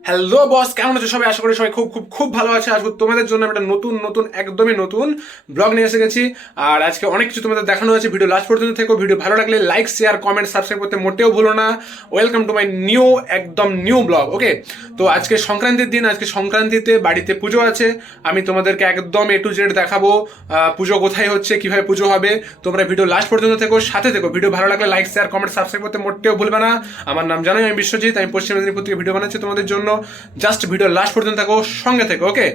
Hello boss, কেমন আছো সবাই? আশা করি সবাই খুব খুব খুব ভালো আছে। আজকে তোমাদের জন্য আমি একটা নতুন নতুন একদমই নতুন ব্লগ নিয়ে এসে গেছি। আর আজকে অনেক কিছু তোমাদের দেখানো হয়েছে। ভিডিও লাস্ট পর্যন্ত থেকো। ভিডিও ভালো লাগলে লাইক, শেয়ার, কমেন্ট, সাবস্ক্রাইব করতে মোটেও ভুলো না। ওয়েলকাম টু মাই একদম নিউ ব্লগ। ওকে, তো আজকে সংক্রান্তির দিন। আজকে সংক্রান্তিতে বাড়িতে পুজো আছে। আমি তোমাদেরকে একদম A to Z দেখাবো পুজো কোথায় হচ্ছে, কিভাবে পুজো হবে। তোমরা ভিডিও লাস্ট পর্যন্ত থেকো, সাথে থেকো। ভিডিও ভালো লাগলে লাইক, শেয়ার, কমেন্ট, সাবস্ক্রাইব করতে মোটেও ভুলবে না। আমার নাম জানোই, আমি বিশ্বজিৎ। আমি পশ্চিম মেদিনীপুর থেকে ভিডিও বানাচ্ছি তোমাদের জন্য। জাস্ট ভিডিও লাস্ট পর্যন্ত থাকো, সঙ্গে থেকো। ওকে,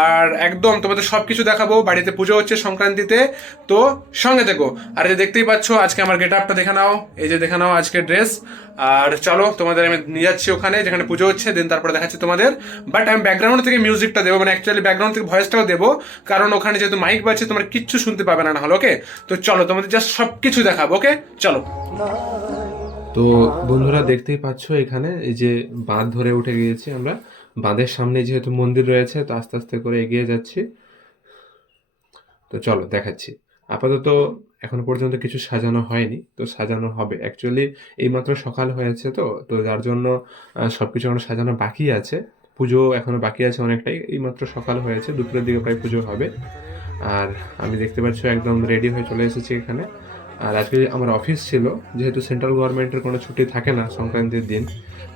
আর একদম তোমাদের সবকিছু দেখাবো। বাড়িতে পুজো হচ্ছে সংক্রান্তিতে, তো সঙ্গে থেকো। আর এই যে দেখতেই পাচ্ছ, আজকে আমার গেট আপটা দেখে নাও। এই যে দেখে নাও আজকে ড্রেস। আর চলো, তোমাদের আমি নিয়ে যাচ্ছি ওখানে যেখানে পুজো হচ্ছে, দেন তারপরে দেখাচ্ছি তোমাদের। বাট আমি ব্যাকগ্রাউন্ড থেকে মিউজিকটা দেবো, মানে অ্যাকচুয়ালি ব্যাকগ্রাউন্ড থেকে ভয়েসটাও দেবো, কারণ ওখানে যেহেতু মাইক বাজছে তোমরা কিচ্ছু শুনতে পাবে না হলে। ওকে, তো চলো তোমাদের জাস্ট সবকিছু দেখাবো। ওকে, চলো। তো বন্ধুরা, দেখতেই পাচ্ছ এখানে এই যে বাঁধ ধরে উঠে গিয়েছি আমরা। বাঁধের সামনে যেহেতু মন্দির রয়েছে, তো আস্তে আস্তে করে এগিয়ে যাচ্ছি। তো চলো দেখাচ্ছি। আপাতত এখনো পর্যন্ত কিছু সাজানো হয়নি, তো সাজানো হবে। অ্যাকচুয়ালি এইমাত্র সকাল হয়েছে, তো তো যার জন্য সবকিছু এখনো সাজানো বাকি আছে। পুজো এখনো বাকি আছে অনেকটাই। এইমাত্র সকাল হয়েছে, দুপুরের দিকে প্রায় পুজো হবে। আর আমি দেখতে পাচ্ছ একদম রেডি হয়ে চলে এসেছি এখানে। আর আজকে আমার অফিস ছিল, যেহেতু সেন্ট্রাল গভর্নমেন্টের কোনো ছুটি থাকে না সংক্রান্তির দিন,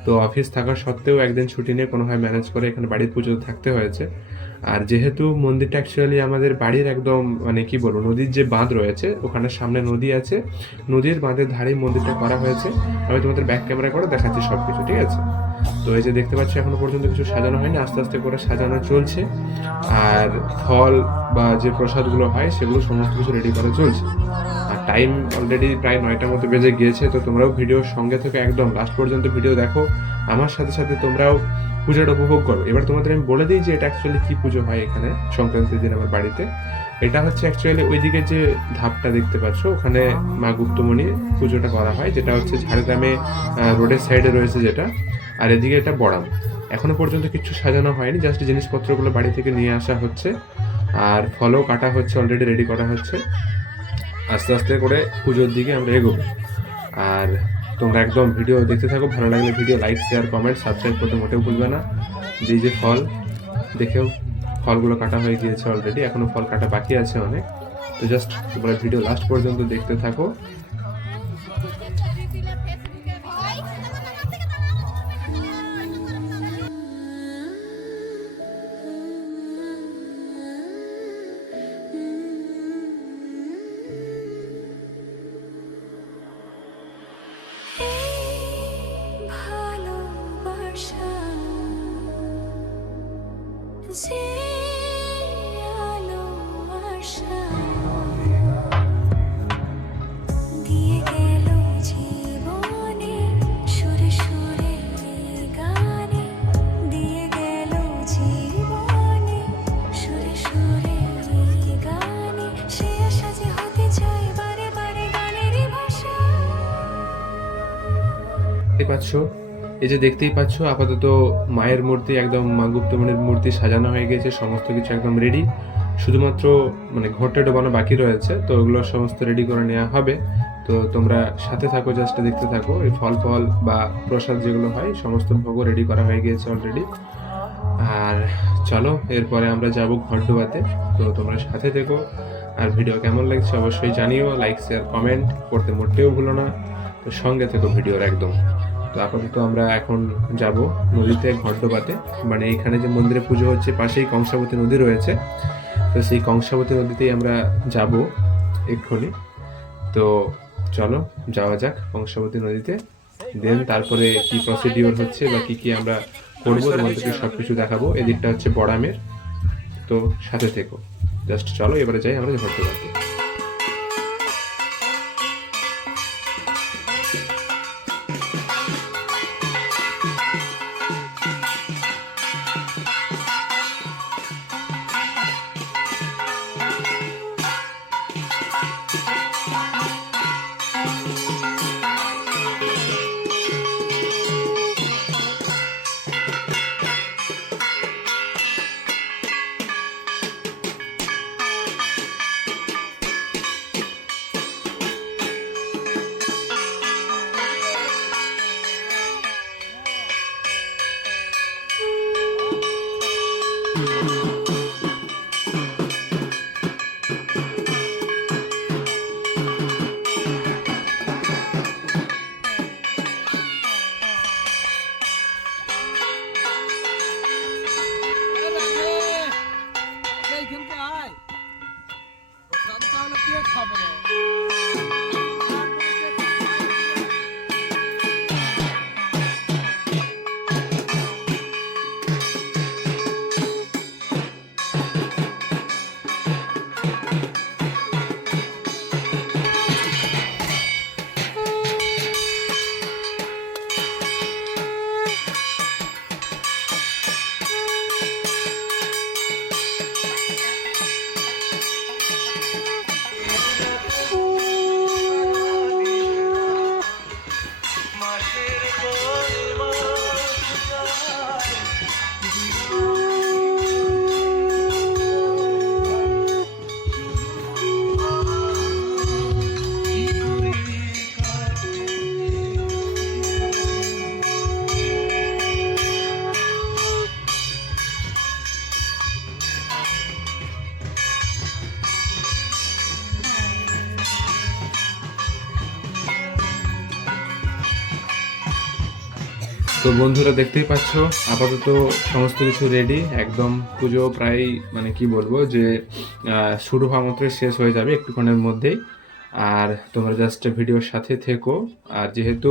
তো অফিস থাকা সত্ত্বেও একদিন ছুটি নিয়ে কোনোভাবে ম্যানেজ করে এখানে বাড়ির পুজো থাকতে হয়েছে। আর যেহেতু মন্দিরটা অ্যাকচুয়ালি আমাদের বাড়ির একদম, মানে কি বলবো, নদীর যে বাঁধ রয়েছে ওখানে সামনে নদী আছে, নদীর বাঁধের ধারেই মন্দিরটা করা হয়েছে। আমি তোমাদের ব্যাক ক্যামেরা করে দেখাচ্ছি সব কিছু, ঠিক আছে? তো এই যে দেখতে পাচ্ছি এখনো পর্যন্ত কিছু সাজানো হয়নি, আস্তে আস্তে করে সাজানো চলছে। আর ফল বা যে প্রসাদগুলো হয় সেগুলো সমস্ত কিছু রেডি করা চলছে। আর টাইম অলরেডি প্রায় 9টার মতো বেজে গিয়েছে। তো তোমরাও ভিডিওর সঙ্গে থেকে একদম লাস্ট পর্যন্ত ভিডিও দেখো, আমার সাথে সাথে তোমরাও পুজোটা উপভোগ করো। এবার তোমাদের আমি বলে দিই যে এটা অ্যাকচুয়ালি কি পুজো হয় এখানে সংক্রান্তির দিন আমার বাড়িতে। এটা হচ্ছে অ্যাকচুয়ালি ওইদিকে যে ধাপটা দেখতে পাচ্ছ, ওখানে মা গুপ্তমণি পুজোটা করা হয়, যেটা হচ্ছে ঝাড়গ্রামে রোডের সাইডে রয়েছে যেটা। আর এদিকে এটা বড়াম। এখনো পর্যন্ত কিছু সাজানো হয়নি, জাস্ট জিনিসপত্রগুলো বাড়ি থেকে নিয়ে আসা হচ্ছে। আর ফলও কাটা হচ্ছে, অলরেডি রেডি করা হচ্ছে। আস্তে আস্তে করে পুজোর দিকে আমরা এগোবো। আর তোমরা একদম ভিডিও দেখতে থাকো, ভালো লাগলে video like, share, comment, subscribe করতে মোটেও ভুলবে না। যে ফল দেখেও, ফলগুলো কাটা হয়ে গিয়েছে অলরেডি, এখনো ফল কাটা বাকি আছে অনেক। তো জাস্ট তোমরা ভিডিও লাস্ট পর্যন্ত দেখতে থাকো। পাচ্ছ, এই যে দেখতেই পাচ্ছ আপাতত মায়ের মূর্তি, একদম মা গুপ্তমণির মূর্তি সাজানো হয়ে গেছে, সমস্ত কিছু একদম রেডি। শুধুমাত্র মানে ঘটে ডোবানো বাকি রয়েছে, তো ওগুলো সমস্ত রেডি করে নেওয়া হবে। তো তোমরা সাথে থাকো, জাস্ট দেখতে থাকো। এই ফল ফল বা প্রসাদ যেগুলো হয় সমস্ত ভোগও রেডি করা হয়ে গিয়েছে অলরেডি। আর চলো, এরপরে আমরা যাব ঘট ডোবাতে। তো তোমরা সাথে থেকো। আর ভিডিও কেমন লাগছে অবশ্যই জানিও, লাইক, শেয়ার, কমেন্ট করতে মোটেও ভুলো না। তো সঙ্গে থেকো ভিডিওর একদম। তো আপাতত আমরা এখন যাব নদীতে ঘট ডোবাতে। মানে এখানে যে মন্দিরে পুজো হচ্ছে পাশেই কংসাবতী নদী রয়েছে, তো সেই কংসাবতী নদীতেই আমরা যাব এক্ষুনি। তো চলো যাওয়া যাক কংসাবতী নদীতে। দেন তারপরে কি প্রসিডিওর হচ্ছে বা কি কি আমরা করবো তোমাদেরকে সব কিছু দেখাবো। এদিকটা হচ্ছে বড়ামের, তো সাথে থেকো। জাস্ট চলো এবারে যাই আমরা ঘট ডোবাতে। তো বন্ধুরা দেখতেই পাচ্ছ আপাতত সমস্ত কিছু রেডি, একদম পুজো প্রায় মানে কি বলবো যে শুরু হওয়া মাত্রই শেষ হয়ে যাবে একটুক্ষণের মধ্যেই। আর তোমরা জাস্ট ভিডিওর সাথে থেকো। আর যেহেতু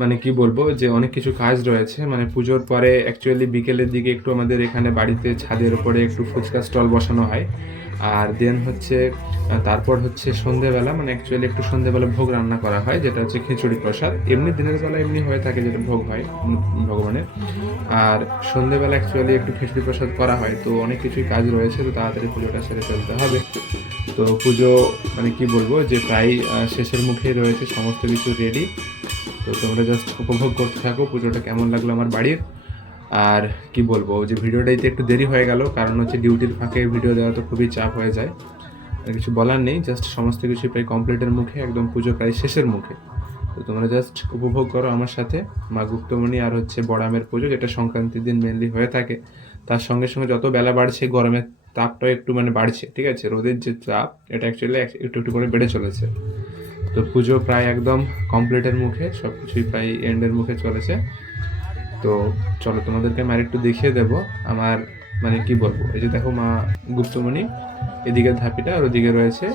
মানে কি বলবো যে অনেক কিছু কাজ রয়েছে, মানে পুজোর পরে অ্যাকচুয়ালি বিকেলের দিকে একটু আমাদের এখানে বাড়িতে ছাদের উপরে একটু ফুচকা স্টল বসানো হয়। আর দেন হচ্ছে তারপর হচ্ছে সন্ধেবেলা, মানে অ্যাকচুয়ালি একটু সন্ধেবেলা ভোগ রান্না করা হয়, যেটা হচ্ছে খিচুড়ি প্রসাদ। এমনি দিনের বেলা এমনি হয়ে থাকে যেটা ভোগ হয় ভগবানের। আর সন্ধেবেলা অ্যাকচুয়ালি একটু খিচুড়ি প্রসাদ করা হয়। তো অনেক কিছুই কাজ রয়েছে, তো তাড়াতাড়ি পুজোটা সেরে ফেলতে হবে। তো পুজো মানে কি বলবো যে প্রায় শেষের মুখে রয়েছে, সমস্ত কিছু রেডি। তো তোমরা জাস্ট উপভোগ করতে থাকো পুজোটা কেমন লাগলো আমার বাড়ির। আর কি বলবো যে ভিডিওটাইতে একটু দেরি হয়ে গেল, কারণ হচ্ছে ডিউটির ফাঁকে ভিডিও দেওয়া তো খুবই চাপ হয়ে যায়। আর কিছু বলার নেই, জাস্ট সমস্ত কিছু প্রায় কমপ্লিটের মুখে, একদম পুজো প্রায় শেষের মুখে। তো তোমরা জাস্ট উপভোগ করো আমার সাথে মা গুপ্তমণি আর হচ্ছে বড়ামের পুজো, যেটা সংক্রান্তির দিন মেনলি হয়ে থাকে। তার সঙ্গে সঙ্গে যত বেলা বাড়ছে গরমের তাপটাও একটু মানে বাড়ছে, ঠিক আছে, রোদের যে তাপ এটা অ্যাকচুয়ালি একটু একটু করে বেড়ে চলেছে। তো পুজো প্রায় একদম কমপ্লিটের মুখে, সব কিছুই প্রায় এন্ডের মুখে চলেছে। তো চলো তোমাদেরকে আমি আরেকটু দেখিয়ে দেবো আমার মানে কি বলবো, এই যে দেখো মা গুপ্তমণি, এদিকে ধাপিটা আর ওদিকে রয়েছে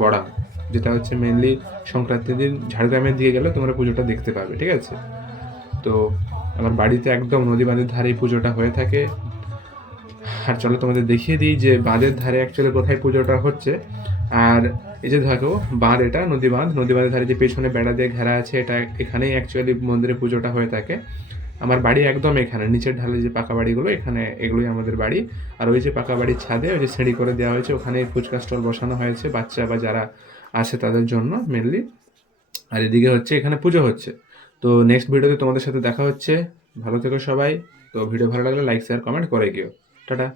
বড়াম, যেটা হচ্ছে মেনলি সংক্রান্তির দিন ঝাড়গ্রামের দিকে গেলে তোমরা পুজোটা দেখতে পাবে, ঠিক আছে। তো আমার বাড়িতে একদম নদী বাঁধের ধারেই পুজোটা হয়ে থাকে। আর চলো তোমাদের দেখিয়ে দিই যে বাঁধের ধারে অ্যাকচুয়ালি কোথায় পুজোটা হচ্ছে। আর এই যে দেখো বাঁধ, এটা নদী বাঁধ, নদী বাঁধের ধারে যে পেছনে বেড়া দিয়ে ঘেরা আছে, এটা এখানেই অ্যাকচুয়ালি মন্দিরে পুজোটা হয়ে থাকে। আমার বাড়ি একদম এখানে নিচের ঢালে যে পাকা বাড়িগুলো, এখানে এগুলোই আমাদের বাড়ি। আর ওই যে পাকা বাড়ির ছাদে ওই যে সিঁড়ি করে দেওয়া হয়েছে, ওখানে ফুচকা স্টল বসানো হয়েছে বাচ্চা বা যারা আসে তাদের জন্য মেনলি। আর এদিকে হচ্ছে এখানে পুজো হচ্ছে। তো নেক্সট ভিডিওতে তোমাদের সাথে দেখা হচ্ছে। ভালো থেকো সবাই। তো ভিডিও ভালো লাগলে লাইক শেয়ার কমেন্ট করে গিয়েও। টাটা।